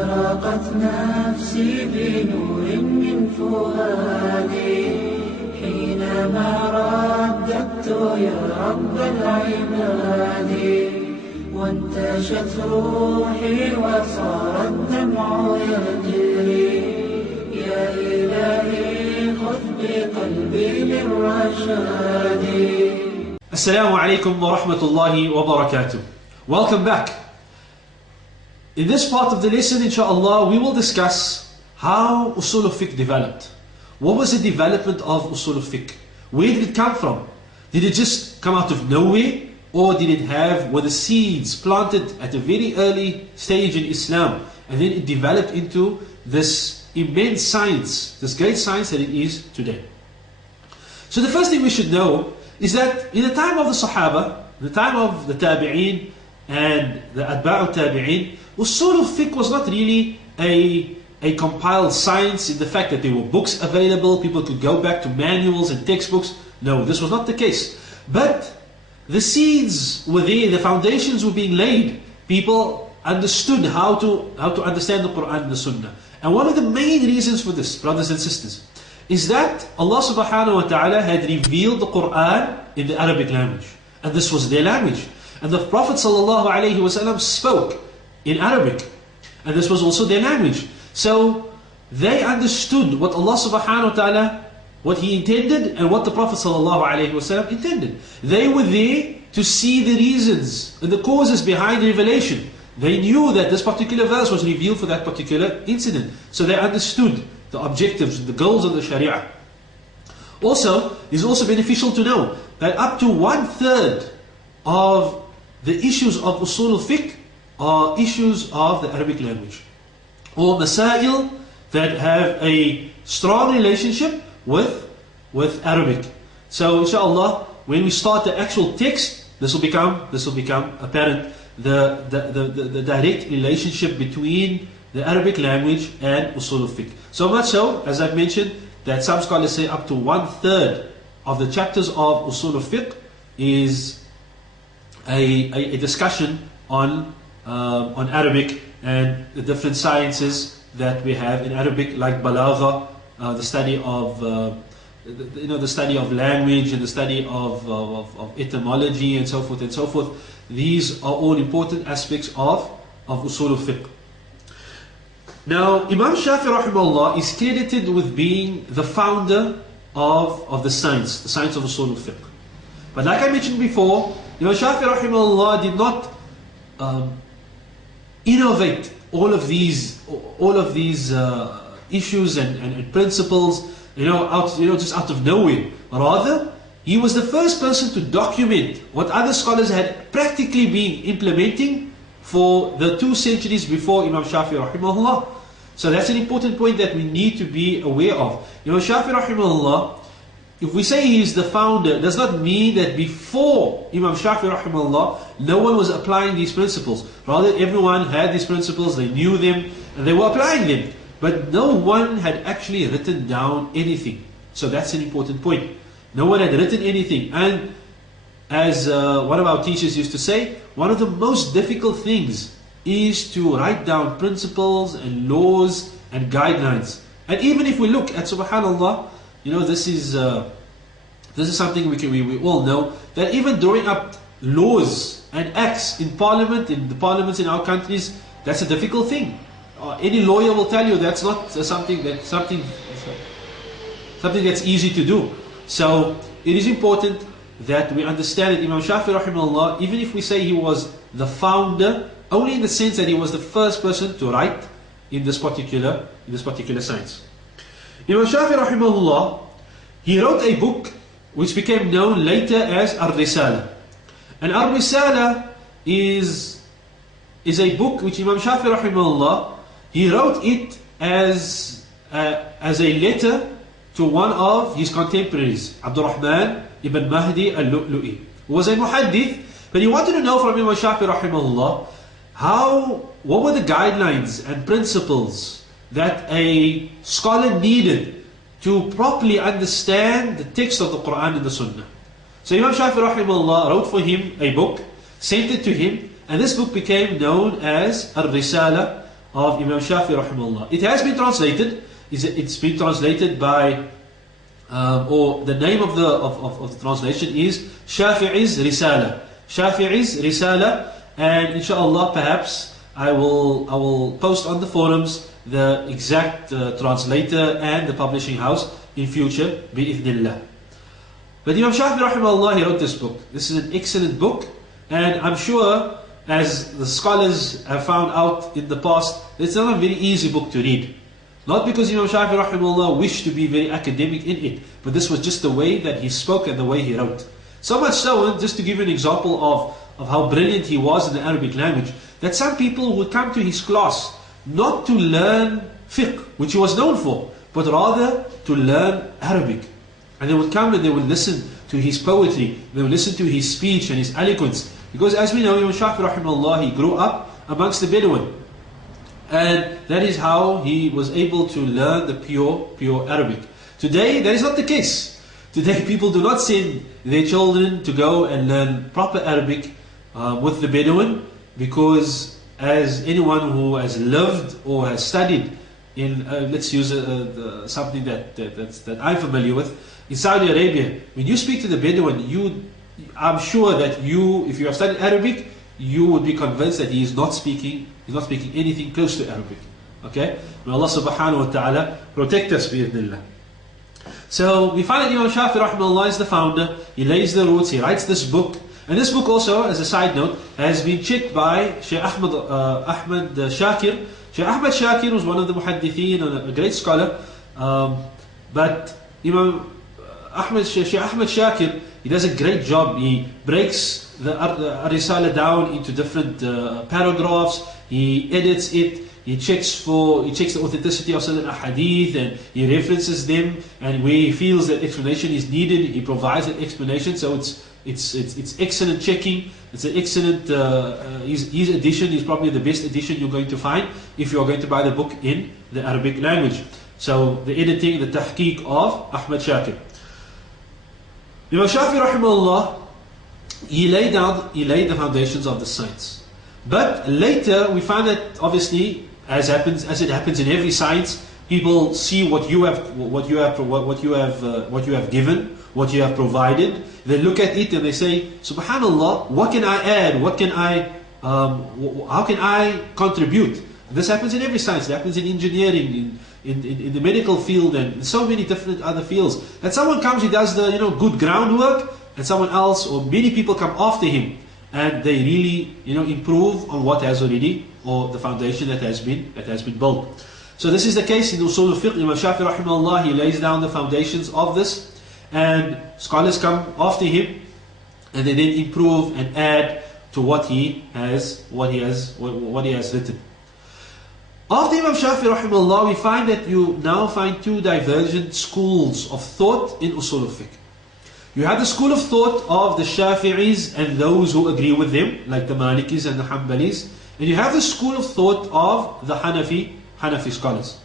أشرقت نفسي بنور من فؤادي حينما رددت يا رب العباد وانتشت روحي وصار الدمع يجري يا إلهي خذ بقلبي للرشاد. Assalamu alaikum wa rahmatullahi wa barakatuh. Welcome back. In this part of the lesson, inshallah, we will discuss how usul al-fiqh developed. What was the development of usul al-fiqh? Where did it come from? Did it just come out of nowhere? Or were the seeds planted at a very early stage in Islam, and then it developed into this immense science, this great science that it is today? So the first thing we should know is that in the time of the Sahaba, the time of the Tabi'een and the Atba'u Tabi'een, usul al-fiqh was not really a compiled science in the fact that there were books available, people could go back to manuals and textbooks. No, this was not the case. But the seeds were there, the foundations were being laid. People understood how to understand the Quran and the Sunnah. And one of the main reasons for this, brothers and sisters, is that Allah subhanahu wa ta'ala had revealed the Quran in the Arabic language. And this was their language. And the Prophet sallallahu alaihi wasallam spoke in Arabic. And this was also their language. So they understood what Allah subhanahu wa ta'ala, what He intended and what the Prophet sallallahu alaihi wasallam intended. They were there to see the reasons and the causes behind the revelation. They knew that this particular verse was revealed for that particular incident. So they understood the objectives, the goals of the Sharia. Also, it's also beneficial to know that up to 1/3 of the issues of usul al-fiqh are issues of the Arabic language, or masail that have a strong relationship with Arabic. So inshallah, when we start the actual text, this will become apparent, the direct relationship between the Arabic language and usul al-fiqh. So much so, as I've mentioned, that some scholars say up to 1/3 of the chapters of usul al-fiqh is a discussion on Arabic and the different sciences that we have in Arabic, like balagha, the study of the study of language and the study of etymology and so forth and so forth. These are all important aspects of usul al-fiqh. Now, Imam Shafi rahimahullah is credited with being the founder of the science of usul al-fiqh. But like I mentioned before, Imam Shafi rahimahullah did not innovate all of these issues and principles, just out of nowhere. Rather, he was the first person to document what other scholars had practically been implementing for the 2 centuries before Imam Shafi rahimahullah. So that's an important point that we need to be aware of. Imam Shafi rahimahullah, if we say he is the founder, does not mean that before Imam Shafi rahimahullah, no one was applying these principles. Rather, everyone had these principles, they knew them, and they were applying them. But no one had actually written down anything. So that's an important point. No one had written anything. And as one of our teachers used to say, one of the most difficult things is to write down principles and laws and guidelines. And even if we look at, subhanallah, this is something we all know, that even drawing up laws and acts in parliament, in the parliaments in our countries, that's a difficult thing. Any lawyer will tell you that's not something that's easy to do. So it is important that we understand that Imam Shafi rahimahullah, even if we say he was the founder, only in the sense that he was the first person to write in this particular science. Imam Shafi rahimahullah, he wrote a book which became known later as Ar-Risala. And Ar-Risala is a book which Imam Shafi rahimahullah, he wrote it as a letter to one of his contemporaries, Abdurrahman ibn Mahdi al-Lu'lu'i, who was a muhaddith, but he wanted to know from Imam Shafi rahimahullah what were the guidelines and principles that a scholar needed to properly understand the text of the Quran and the Sunnah. So Imam Shafi rahimahullah wrote for him a book, sent it to him, and this book became known as Ar-Risala, of Imam Shafi rahimahullah. It has been translated. It's been translated by, or the name of the translation is Shafi'i's Risala. Shafi'i's Risala, and inshallah perhaps I will post on the forums the exact translator and the publishing house in future, bi'idhnillah. But Imam Shafi rahimahullah, he wrote this book. This is an excellent book, and I'm sure, as the scholars have found out in the past, it's not a very easy book to read. Not because Imam Shafi rahimahullah wished to be very academic in it, but this was just the way that he spoke and the way he wrote. So much so, just to give you an example of how brilliant he was in the Arabic language, that some people would come to his class not to learn fiqh, which he was known for, but rather to learn Arabic. And they would come and they would listen to his poetry, they would listen to his speech and his eloquence. Because as we know, Imam Shafi rahimahullah, he grew up amongst the Bedouin. And that is how he was able to learn the pure Arabic. Today, that is not the case. Today, people do not send their children to go and learn proper Arabic with the Bedouin, because as anyone who has lived or has studied in, let's use something that I'm familiar with, in Saudi Arabia, when you speak to the Bedouin, I'm sure that if you have studied Arabic, you would be convinced that he's not speaking anything close to Arabic. Okay? May Allah subhanahu wa ta'ala protect us, bi'idhnillah. So we find that Imam Shafi rahimahullah is the founder. He lays the roots, he writes this book. And this book also, as a side note, has been checked by Shaykh Ahmad Shakir. Shaykh Ahmad Shakir was one of the muhaddithin and a great scholar. But Shaykh Ahmad Shakir, he does a great job. He breaks the Risala down into different paragraphs. He edits it. He checks the authenticity of certain ahadith, and he references them. And where he feels that explanation is needed, he provides an explanation. So it's excellent checking. It's an excellent. His edition is probably the best edition you're going to find if you're going to buy the book in the Arabic language. So the editing, the tahqiq of Ahmad Shakir. Imam Shafi rahimahullah, he laid the foundations of the science. But later we find that obviously, as it happens in every science, people see what you have given, what you have provided. They look at it and they say, Subhanallah, what can I add? How can I contribute? This happens in every science. It happens in engineering, in the medical field, and in so many different other fields. And someone comes, he does the good groundwork, and someone else or many people come after him, and they really improve on what has already, or the foundation that has been built. So this is the case in Usul al-Fiqh. Imam Shafi rahimahullah, he lays down the foundations of this, and scholars come after him, and they then improve and add to what he has written. After Imam Shafi rahimahullah, we find that you now find two divergent schools of thought in Usul al-Fiqh. You have the school of thought of the Shafi'is and those who agree with them, like the Malikis and the Hanbalis. And you have the school of thought of the Hanafi scholars.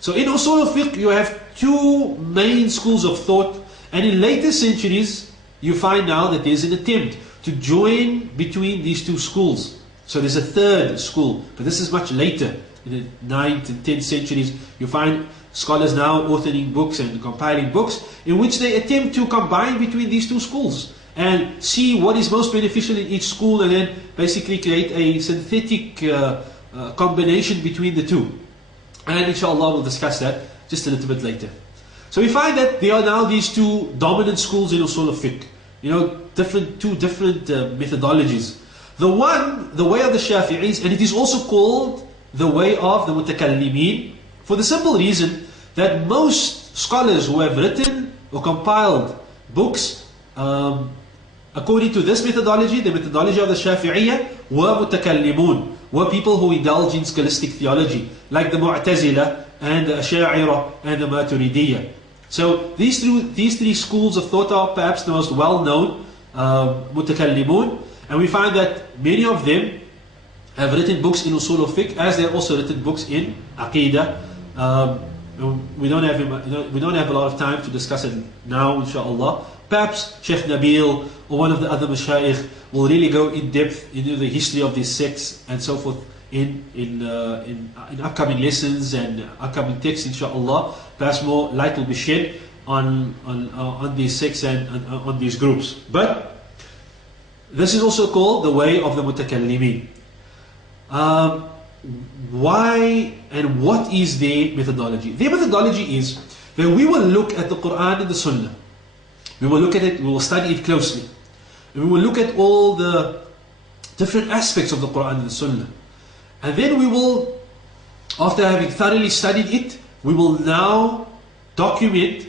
So in Usul al-Fiqh, you have two main schools of thought. And in later centuries, you find now that there's an attempt to join between these two schools. So there's a third school, but this is much later. In the 9th and 10th centuries, you find scholars now authoring books and compiling books in which they attempt to combine between these two schools and see what is most beneficial in each school, and then basically create a synthetic combination between the two. And inshallah we'll discuss that just a little bit later. So we find that there are now these two dominant schools in Usul al-Fiqh. Two different methodologies. The one, the way of the Shafi'is, and it is also called the way of the Mutakallimin, for the simple reason that most scholars who have written or compiled books according to this methodology, the methodology of the Shafi'iyya, were Mutakallimun, were people who indulge in scholastic theology, like the Mu'tazila and the Asha'ira and the Maturidiyya. So these three schools of thought are perhaps the most well-known Mutakallimun, and we find that many of them have written books in Usul al-Fiqh, as they have also written books in Aqidah. We don't have a lot of time to discuss it now, inshallah. Perhaps Sheikh Nabil or one of the other Mashayikh will really go in depth into the history of these sects and so forth in upcoming lessons and upcoming texts, inshallah. Perhaps more light will be shed on these sects and on these groups. But this is also called the way of the mutakallimin. Why and what is their methodology? Their methodology is that we will look at the Quran and the Sunnah. We will look at it, we will study it closely. And we will look at all the different aspects of the Quran and the Sunnah. And then we will, after having thoroughly studied it, we will now document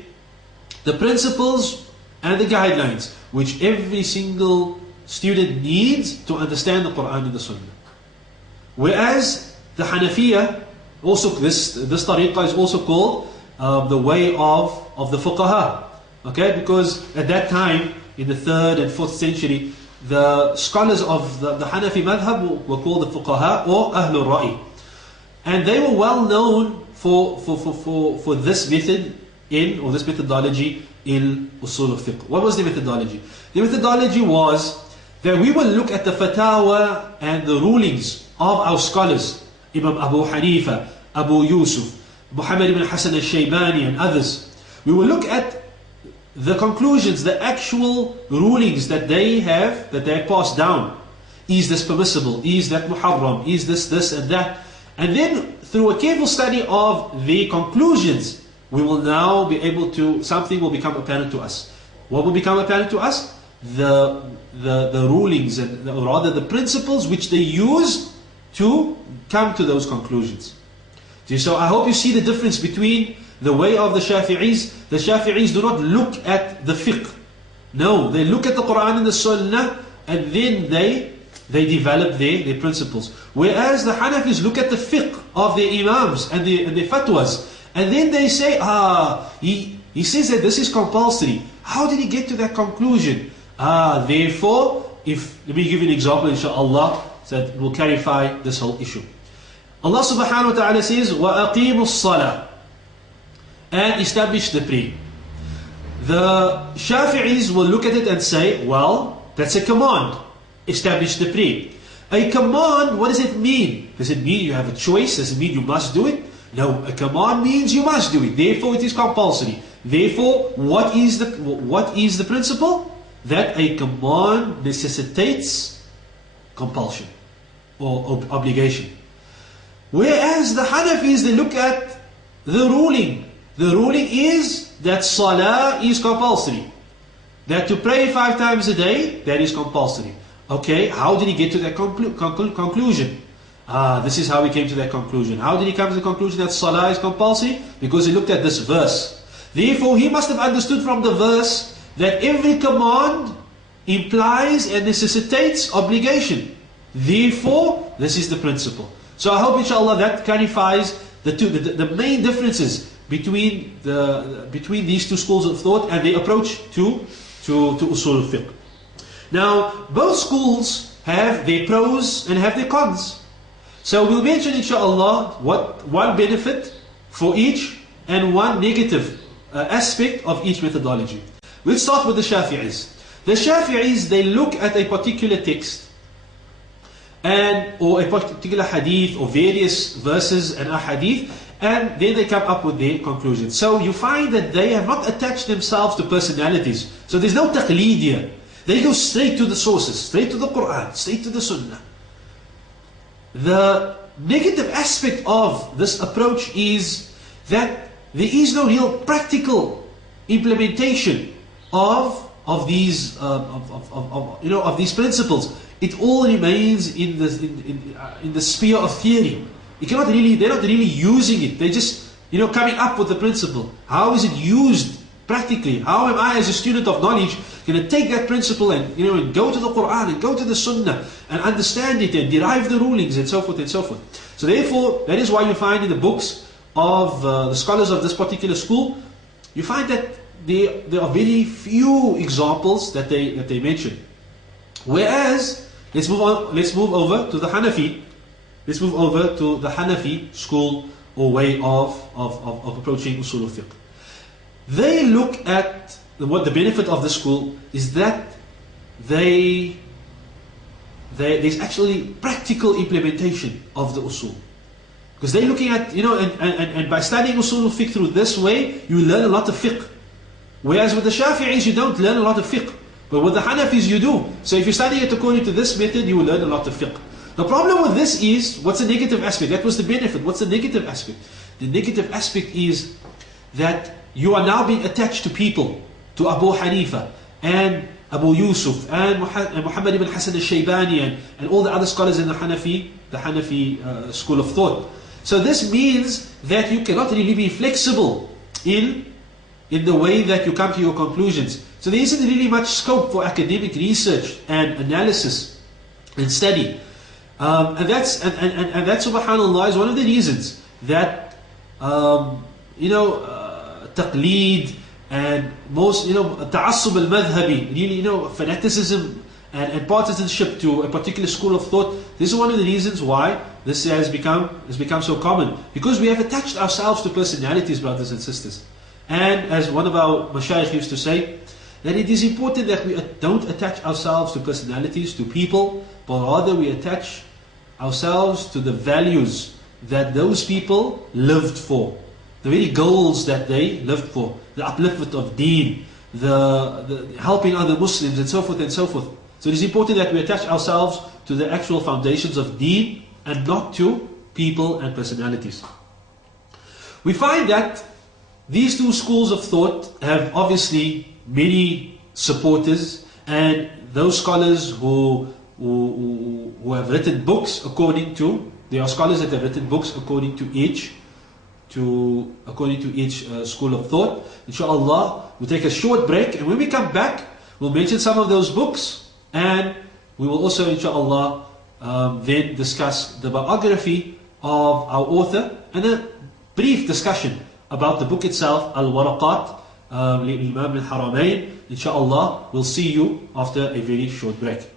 the principles and the guidelines which every single student needs to understand the Quran and the Sunnah. Whereas the Hanafiya, also this tariqah is also called the way of the fuqaha. Okay, because at that time, in the 3rd and 4th century, the scholars of the Hanafi madhab were called the fuqaha or Ahlul Ra'i. And they were well known for this method or this methodology in usul al-fiqh. What was the methodology? The methodology was that we will look at the fatwa and the rulings of our scholars, Imam Abu Hanifa, Abu Yusuf, Muhammad ibn Hassan al-Shaybani and others. We will look at the conclusions, the actual rulings that they have passed down. Is this permissible? Is that muharram? Is this and that? And then through a careful study of the conclusions, we will now be able to, something will become apparent to us. What will become apparent to us? The rulings, and or rather the principles which they use to come to those conclusions. So I hope you see the difference between the way of the Shafi'is. The Shafi'is do not look at the fiqh. No, they look at the Quran and the Sunnah, and then they develop their principles. Whereas the Hanafis look at the fiqh of their imams and their fatwas, and then they say, he says that this is compulsory. How did he get to that conclusion? Therefore, let me give you an example, inshallah, that will clarify this whole issue. Allah subhanahu wa ta'ala says, وَأَقِيمُوا الصَّلَاةِ, and establish the prayer. The Shafi'is will look at it and say, well, that's a command. Establish the prayer. A command, what does it mean? Does it mean you have a choice? Does it mean you must do it? No, a command means you must do it. Therefore, it is compulsory. Therefore, what is the principle? That a command necessitates compulsion or obligation. Whereas the Hanafis, they look at the ruling. The ruling is that salah is compulsory. That to pray 5 times a day, that is compulsory. Okay, how did he get to that conclusion? This is how he came to that conclusion. How did he come to the conclusion that salah is compulsory? Because he looked at this verse. Therefore, he must have understood from the verse that every command implies and necessitates obligation. Therefore, this is the principle. So I hope, inshallah, that clarifies the main differences between these two schools of thought and the approach to usul al-fiqh. Now, both schools have their pros and have their cons. So we'll mention, inshallah, one benefit for each and one negative aspect of each methodology. We'll start with the Shafi'is. The Shafi'is, they look at a particular text or a particular hadith or various verses and ahadith, and then they come up with their conclusions. So you find that they have not attached themselves to personalities. So there's no taqleed here. They go straight to the sources, straight to the Quran, straight to the Sunnah. The negative aspect of this approach is that there is no real practical implementation of these these principles. It all remains in the sphere of theory. They're not really using it. They're just coming up with the principle. How is it used practically? How am I, as a student of knowledge, going to take that principle and and go to the Quran and go to the Sunnah and understand it and derive the rulings and so forth and so forth. So therefore, that is why you find in the books of the scholars of this particular school, you find that there are very few examples that they mention. Whereas, let's move over to the Hanafi. Let's move over to the Hanafi school or way of approaching usul al-fiqh. They look at what the benefit of the school is that they there's actually practical implementation of the usul. Because they're looking at, and by studying usul al-fiqh through this way, you learn a lot of fiqh. Whereas with the Shafi'is, you don't learn a lot of fiqh. But with the Hanafis, you do. So if you study it according to this method, you will learn a lot of fiqh. The problem with this is, what's the negative aspect? That was the benefit. What's the negative aspect? The negative aspect is that you are now being attached to people, to Abu Hanifa, and Abu Yusuf, and Muhammad ibn Hassan al-Shaybani, and all the other scholars in the Hanafi school of thought. So this means that you cannot really be flexible in the way that you come to your conclusions. So there isn't really much scope for academic research and analysis and study. And that, subhanAllah, is one of the reasons that, taqleed and most, ta'assub al-madhabi, really, fanaticism and partisanship to a particular school of thought, this is one of the reasons why this has become so common. Because we have attached ourselves to personalities, brothers and sisters. And as one of our mashayikh used to say, that it is important that we don't attach ourselves to personalities, to people, but rather we attach ourselves to the values that those people lived for, the very goals that they lived for, the upliftment of deen, the helping other Muslims, and so forth and so forth. So it is important that we attach ourselves to the actual foundations of deen and not to people and personalities. We find that these two schools of thought have obviously many supporters, and those scholars who have written books according to, there are scholars that have written books according to each school of thought. Inshallah, we'll take a short break, and when we come back, we'll mention some of those books, and we will also, inshallah, then discuss the biography of our author and a brief discussion about the book itself, Al-Waraqaat, Imam al-Haramain. Inshallah, we'll see you after a very short break.